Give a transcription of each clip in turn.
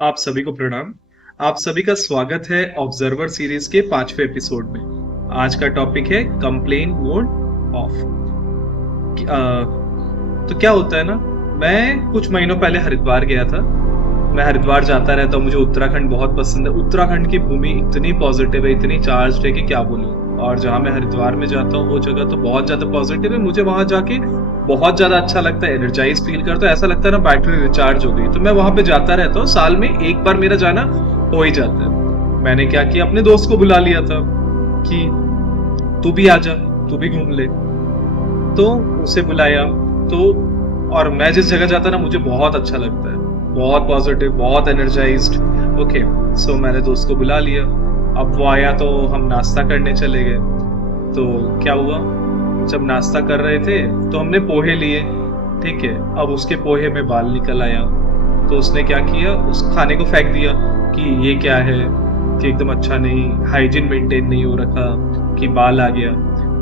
आप सभी को प्रणाम। आप सभी का स्वागत है ऑब्जर्वर सीरीज के 5वें एपिसोड में। आज का टॉपिक है कंप्लेन मोड ऑफ। तो क्या होता है ना, मैं कुछ महीनों पहले हरिद्वार गया था। मैं हरिद्वार जाता रहता हूँ, मुझे उत्तराखंड बहुत पसंद है। उत्तराखंड की भूमि इतनी पॉजिटिव है, इतनी चार्ज है कि क्या बोलूं। और जहाँ मैं हरिद्वार में जाता हूँ वो जगह तो बहुत ज्यादा पॉजिटिव है। मुझे वहां जाके बहुत ज्यादा अच्छा लगता है, एनर्जाइज फील करता है, ऐसा लगता है ना बैटरी रिचार्ज हो गई। तो मैं वहां पे जाता रहता हूँ, साल में एक बार मेरा जाना हो ही जाता है। मैंने क्या किया, अपने दोस्त को बुला लिया था कि तू भी आ जा, तू भी घूम ले। तो उसे बुलाया। तो और मैं जिस जगह जाता ना मुझे बहुत अच्छा लगता है, बहुत पॉजिटिव, बहुत एनर्जाइज्ड। ओके, सो मैंने दोस्त को बुला लिया। अब वो आया तो हम नाश्ता करने चले गए। तो क्या हुआ, जब नाश्ता कर रहे थे तो हमने पोहे लिए। ठीक है, अब उसके पोहे में बाल निकल आया। तो उसने क्या किया, उस खाने को फेंक दिया कि ये क्या है, कि एकदम अच्छा नहीं, हाइजीन मेंटेन नहीं हो रखा, कि बाल आ गया।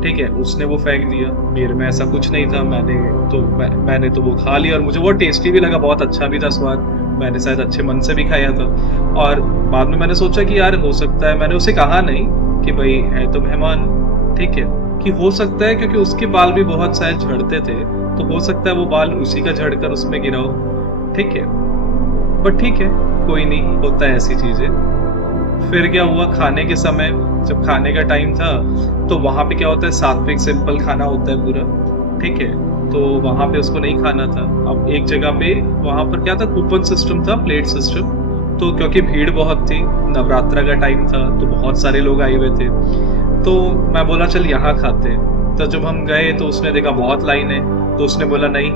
ठीक है, उसने वो फेंक दिया। मेरे में ऐसा कुछ नहीं था, मैंने तो वो खा लिया और मुझे वो टेस्टी भी लगा, बहुत अच्छा भी था स्वाद। मैंने शायद अच्छे मन से भी खाया था। और बाद में मैंने सोचा कि यार हो सकता है, मैंने उसे कहा नहीं कि भाई है तो मेहमान, ठीक है, कि हो सकता है क्योंकि उसके बाल भी बहुत शायद झड़ते थे, तो हो सकता है वो बाल उसी का झड़कर उसमें गिरा हो। ठीक है, बट ठीक है, कोई नहीं, होता है ऐसी चीजें। फिर क्या हुआ, खाने के समय जब खाने का टाइम था तो वहां पे क्या होता है, सात्विक सिंपल खाना होता है पूरा। ठीक है, तो वहां पे उसको नहीं खाना था। अब एक जगह पे वहां पर क्या था, कूपन सिस्टम था, प्लेट सिस्टम। तो क्योंकि भीड़ बहुत थी, नवरात्रा का टाइम था, तो बहुत सारे लोग आए हुए थे। तो मैं बोला चल यहाँ खाते हैं। तो जब हम गए तो उसने देखा बहुत लाइन है, तो उसने बोला नहीं,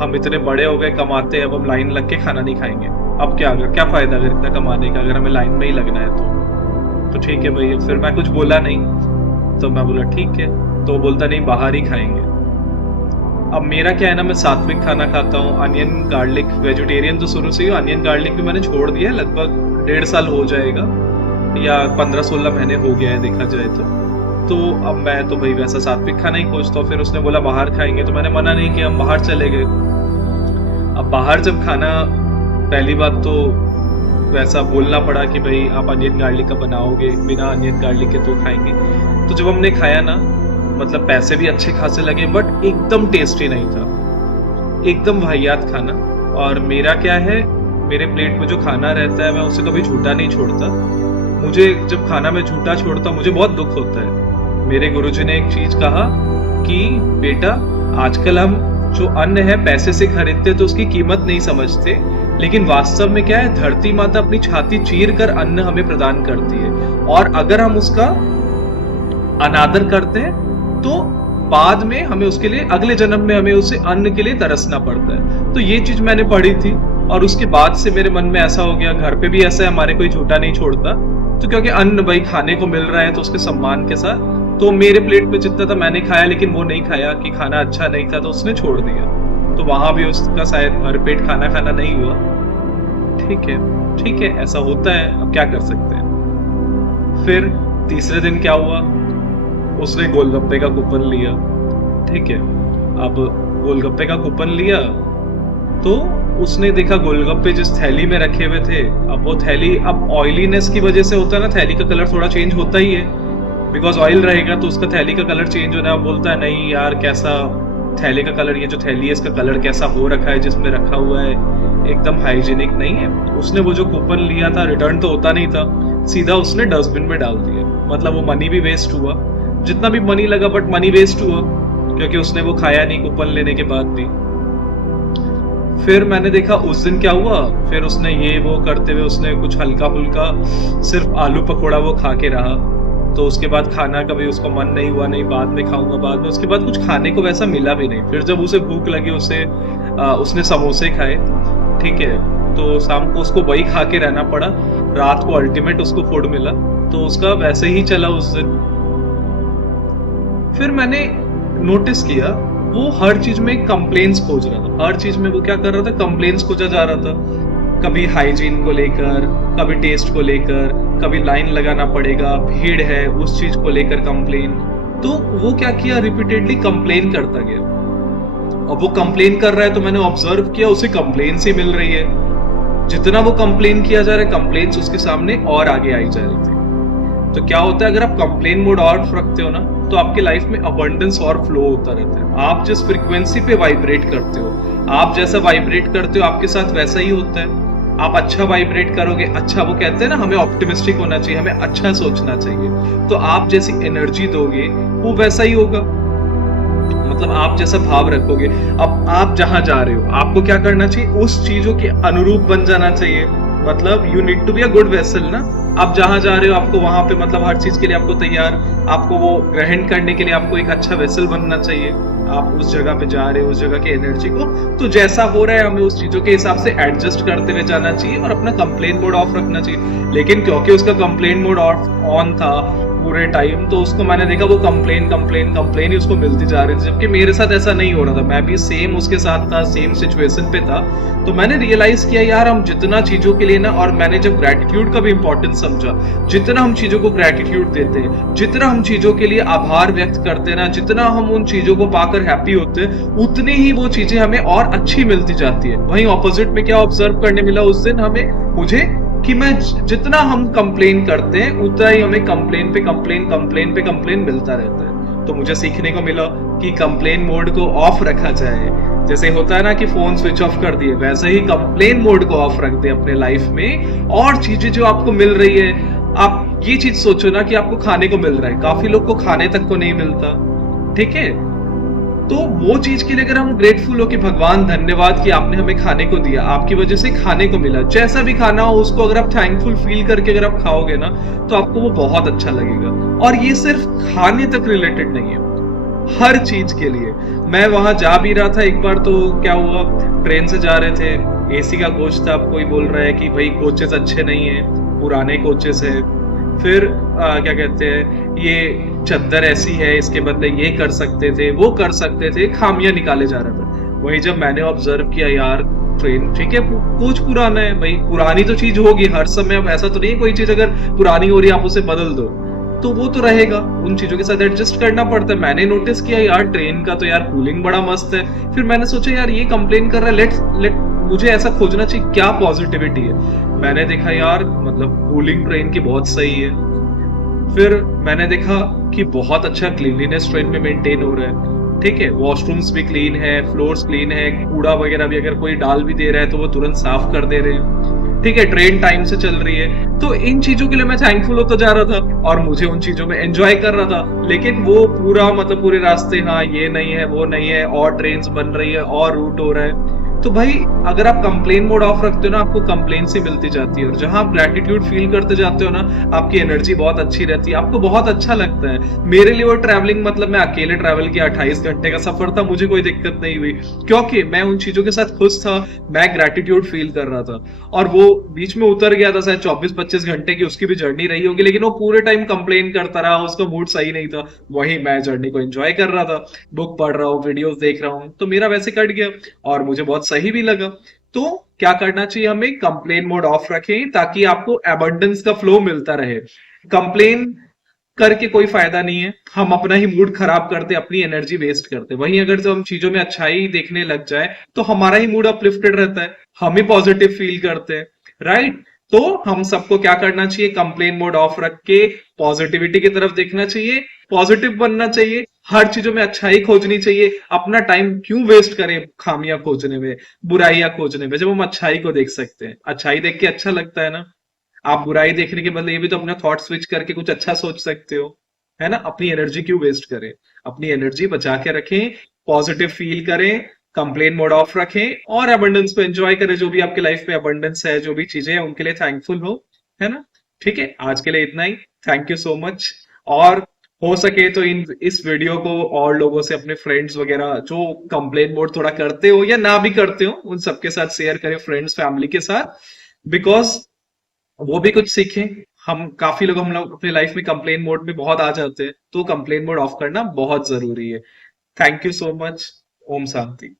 हम इतने बड़े हो गए कमाते हैं, अब हम लाइन लग के खाना नहीं खाएंगे। अब क्या, अगर क्या फायदा अगर इतना कमाने का, अगर हमें लाइन में ही लगना है तो ठीक है भैया। फिर मैं कुछ बोला नहीं, तो मैं बोला ठीक है। तो वो बोलता नहीं, बाहर ही खाएंगे। अब मेरा क्या है ना, मैं सात्विक खाना खाता हूँ, अनियन गार्लिक, वेजिटेरियन तो शुरू से ही, अनियन गार्लिक भी मैंने छोड़ दिया है, लगभग 1.5 साल हो जाएगा, या 15-16 महीने हो गया है देखा जाए तो अब मैं तो भाई वैसा सात्विक खाना ही खोजता हूँ। फिर उसने बोला बाहर खाएंगे, तो मैंने मना नहीं किया, हम बाहर चले गए। अब बाहर जब खाना, पहली बात तो वैसा बोलना पड़ा कि भाई आप अनियन गार्लिक का बनाओगे, बिना अनियन गार्लिक के तो खाएंगे। तो जब हमने खाया ना, मतलब पैसे भी अच्छे खासे लगे, बट एकदम टेस्टी नहीं था, एकदम वाहियात खाना। और मेरा क्या है, मेरे प्लेट में जो खाना रहता है मैं उसे कभी झूठा नहीं छोड़ता। मुझे जब खाना में झूठा छोड़ता मुझे बहुत दुख होता है। मेरे गुरुजी ने एक चीज कहा कि बेटा, आजकल हम जो अन्न है पैसे से खरीदते तो उसकी कीमत नहीं समझते, लेकिन वास्तव में क्या है, धरती माता अपनी छाती चीर कर अन्न हमें प्रदान करती है, और अगर हम उसका अनादर करते हैं तो बाद में हमें उसके लिए, अगले जन्म में हमें उसे अन्न के लिए तरसना पड़ता है। तो ये चीज मैंने पढ़ी थी, और उसके बाद से मेरे मन में ऐसा हो गया, घर पे भी ऐसा है, हमारे कोई झूठा नहीं छोड़ता। तो क्योंकि अन्न भाई खाने को मिल रहा है तो उसके सम्मान के साथ, तो मेरे प्लेट में जितना था मैंने खाया, लेकिन वो नहीं खाया कि खाना अच्छा नहीं था, तो उसने छोड़ दिया। तो वहां भी उसका शायद भर पेट खाना खाना नहीं हुआ। ठीक है, ठीक है, ऐसा होता है, अब क्या कर सकते हैं। फिर तीसरे दिन क्या हुआ, उसने गोलगप्पे का कूपन लिया। ठीक है, अब गोलगप्पे का कूपन लिया तो उसने देखा गोलगप्पे जिस थैली में रखे हुए थे, अब वो थैली, अब ऑयलीनेस की वजह से होता है ना, थैली का कलर थोड़ा चेंज होता ही है, बिकॉज ऑयल रहेगा तो उसका थैली का कलर चेंज होना है। बोलता है नहीं यार, कैसा थैली का कलर, ये जो थैली है इसका कलर कैसा हो रखा है जिसमें रखा हुआ है, एकदम हाइजीनिक नहीं है। उसने वो जो कूपन लिया था, रिटर्न तो होता नहीं था, सीधा उसने डस्टबिन में डाल दिया। मतलब वो मनी भी वेस्ट हुआ, जितना भी मनी लगा, बट मनी वेस्ट हुआ, क्योंकि उसने वो खाया नहीं कूपन लेने के बाद भी। फिर मैंने देखा उस दिन क्या हुआ, फिर उसने ये वो करते हुए उसने कुछ हल्का फुल्का सिर्फ आलू पकौड़ा वो खा के रहा। तो उसके बाद खाना कभी उसको मन नहीं हुआ, नहीं बाद में खाऊंगा, बाद में, उसके बाद कुछ खाने को वैसा मिला भी नहीं। फिर जब उसे भूख लगी, उसने समोसे खाए। ठीक है, तो शाम को उसको वही खा के रहना पड़ा, रात को अल्टीमेट उसको फूड मिला, तो उसका वैसे ही चला उस दिन। फिर मैंने नोटिस किया, वो हर चीज में कंप्लेन्स खोज रहा था, हर चीज में वो क्या कर रहा था, कंप्लेन्स खोजा जा रहा था। कभी हाइजीन को लेकर, कभी टेस्ट को लेकर, कभी लाइन लगाना पड़ेगा, भीड़ है, उस चीज को लेकर कंप्लेन। तो वो क्या किया, रिपीटेडली कंप्लेन करता गया। अब वो कंप्लेन कर रहा है तो मैंने ऑब्जर्व किया, उसे कंप्लेन ही मिल रही है। जितना वो कंप्लेन किया जा रहा है, कंप्लेन्स उसके सामने और आगे आई जा रही थी। तो क्या होता है, अगर आप कंप्लेन मोड ऑफ रखते हो ना, तो आपके लाइफ में अबंडेंस और फ्लो होता रहता है। आप जिस फ्रीक्वेंसी पे वाइब्रेट करते हो, आप जैसा वाइब्रेट करते हो, आपके साथ वैसा ही होता है। आप अच्छा वाइब्रेट करोगे, अच्छा, वो कहते हैं ना, हमें ऑप्टिमिस्टिक होना चाहिए, हमें अच्छा सोचना चाहिए, तो आप जैसी एनर्जी दोगे वो वैसा ही होगा। मतलब आप जैसा भाव रखोगे, अब आप जहां जा रहे हो, आपको क्या करना चाहिए, उस चीजों के अनुरूप बन जाना चाहिए। मतलब you need to be a good vessel ना। आप जहां जा रहे हो, आपको वहां पे मतलब हर चीज के लिए आपको तैयार, आपको वो ग्रहण करने के लिए आपको एक अच्छा वेसल बनना चाहिए। आप उस जगह पे जा रहे हो, उस जगह की एनर्जी को, तो जैसा हो रहा है हमें उस चीजों के हिसाब से एडजस्ट करते हुए जाना चाहिए और अपना कंप्लेन मोड ऑफ रखना चाहिए। लेकिन क्योंकि उसका कंप्लेन मोड ऑफ ऑन था पूरे टाइम, तो उसको मैंने देखा वो कंप्लेन कंप्लेन कंप्लेन ही उसको मिलती जा रही थी, जबकि मेरे साथ ऐसा नहीं हो रहा था। मैं भी सेम उसके साथ था, सेम सिचुएशन पे था। तो मैंने रियलाइज किया यार, हम जितना चीजों के लिए ना, और मैंने जब ग्रेटिट्यूड का भी इंपॉर्टेंस समझा, जितना हम चीजों को ग्रेटिट्यूड देते हैं, जितना हम चीजों के लिए आभार व्यक्त करते हैं ना, जितना हम उन चीजों को पाकर हैप्पी होते हैं, उतनी ही वो चीजें हमें और अच्छी मिलती जाती है। वहीं ऑपोजिट में क्या ऑब्जर्व करने मिला उस दिन हमें, मुझे, कि मैं जितना हम कंप्लेन करते हैं, उतना ही हमें कंप्लेन पे कंप्लेन, कंप्लेन पे कंप्लेन मिलता रहता है। तो मुझे सीखने को मिला कि कंप्लेन मोड को ऑफ रखा जाए। जैसे होता है ना कि फोन स्विच ऑफ कर दिए, वैसे ही कंप्लेन मोड को ऑफ रख दे अपने लाइफ में। और चीजें जो आपको मिल रही है, आप ये चीज सोचो ना कि आपको खाने को मिल रहा है, काफी लोग को खाने तक को नहीं मिलता, ठीक है। तो वो चीज के लिए अगर हम ग्रेटफुल हो कि भगवान धन्यवाद कि आपने हमें खाने को दिया, आपकी वजह से खाने को मिला, जैसा भी खाना हो उसको अगर आप थैंकफुल फील करके अगर आप खाओगे ना, तो आपको वो बहुत अच्छा लगेगा। और ये सिर्फ खाने तक रिलेटेड नहीं है, हर चीज के लिए। मैं वहां जा भी रहा था एक बार, तो क्या हुआ, ट्रेन से जा रहे थे, एसी का कोच था, कोई बोल रहा है कि भाई कोचेस अच्छे नहीं है, पुराने कोचेस है। फिर क्या कहते हैं, ये चद्दर ऐसी है, इसके बदले ये कर सकते थे, वो कर सकते थे, खामियां निकाले जा रहा था। वही जब मैंने ऑब्जर्व किया, यार ट्रेन ठीक है, कोच पुराना है, भाई पुरानी तो चीज होगी हर समय। अब ऐसा तो नहीं, कोई चीज अगर पुरानी हो रही है आप उसे बदल दो, तो वो तो रहेगा, उन चीजों के साथ एडजस्ट करना पड़ता है। मैंने नोटिस किया यार, ट्रेन का तो यार कूलिंग बड़ा मस्त है। फिर मैंने सोचा यार, ये कंप्लेन कर रहा है, लेट मुझे ऐसा खोजना चाहिए क्या पॉजिटिविटी है। मैंने देखा यार, मतलब कूलिंग ट्रेन की बहुत सही है। फिर मैंने देखा कि बहुत अच्छा क्लीनलीनेस ट्रेन में मेंटेन हो रहा है, ठीक है, वॉशरूम्स भी क्लीन है, फ्लोर्स क्लीन है, कूड़ा वगैरह भी अगर कोई डाल भी दे रहा है तो वो तुरंत साफ कर दे रहे हैं, ठीक है, ट्रेन टाइम से चल रही है। तो इन चीजों के लिए मैं थैंकफुल होता जा रहा था और मुझे उन चीजों में एंजॉय कर रहा था। लेकिन वो पूरा मतलब पूरे रास्ते, हाँ ये नहीं है, वो नहीं है, और ट्रेन बन रही है, और रूट हो रहा है। तो भाई अगर आप कंप्लेन मोड ऑफ रखते हो ना, आपको कंप्लेन से मिलती जाती है, और जहां आप ग्रेटिट्यूड फील करते जाते हो ना, आपकी एनर्जी बहुत अच्छी रहती है, आपको बहुत अच्छा लगता है। मेरे लिए वो ट्रैवलिंग, मतलब मैं अकेले ट्रैवल किया, 28 घंटे का सफर था, मुझे कोई दिक्कत नहीं हुई, क्योंकि मैं उन चीजों के साथ खुश था, मैं ग्रेटिट्यूड फील कर रहा था। और वो बीच में उतर गया था, शायद 24-25 घंटे की उसकी भी जर्नी रही होगी, लेकिन वो पूरे टाइम कंप्लेन करता रहा, उसका मूड सही नहीं था। वही मैं जर्नी को एंजॉय कर रहा था, बुक पढ़ रहा हूँ, वीडियोस देख रहा हूँ, तो मेरा वैसे कट गया और मुझे बहुत सही भी लगा। तो क्या करना चाहिए हमें, कंप्लेन मोड ऑफ रखें ताकि आपको एबंडेंस का फ्लो मिलता रहे। कंप्लेन करके कोई फायदा नहीं है, हम अपना ही मूड खराब करते, अपनी एनर्जी वेस्ट करते। वहीं अगर जो हम चीजों में अच्छाई देखने लग जाए, तो हमारा ही मूड अपलिफ्टेड रहता है, हम ही पॉजिटिव फील करते हैं, राइट। तो हम सबको क्या करना चाहिए, कंप्लेन मोड ऑफ रख के पॉजिटिविटी की तरफ देखना चाहिए, पॉजिटिव बनना चाहिए, हर चीजों में अच्छाई खोजनी चाहिए। अपना टाइम क्यों वेस्ट करें खामियां खोजने में, बुराइयां खोजने में, जब हम अच्छाई को देख सकते हैं। अच्छाई देख के अच्छा लगता है ना। आप बुराई देखने के बदले ये भी तो अपना थॉट स्विच करके कुछ अच्छा सोच सकते हो, है ना। अपनी एनर्जी क्यों वेस्ट करें, अपनी एनर्जी बचा के रखें, पॉजिटिव फील करें, कंप्लेन मोड ऑफ रखें, और अबंडेंस को एंजॉय करें। जो भी आपके लाइफ में अबंडेंस है, जो भी चीजें हैं, उनके लिए थैंकफुल हो, है ना। ठीक है, आज के लिए इतना ही। Thank you so much. और हो सके तो इस वीडियो को और लोगों से, अपने फ्रेंड्स वगैरह जो कंप्लेन मोड थोड़ा करते हो या ना भी करते हो, उन सबके साथ शेयर करें, फ्रेंड्स फैमिली के साथ, बिकॉज वो भी कुछ सीखें। हम लोग अपने लाइफ में कंप्लेन मोड में बहुत आ जाते हैं, तो कंप्लेन मोड ऑफ करना बहुत जरूरी है। Thank you so much. ओम शांति।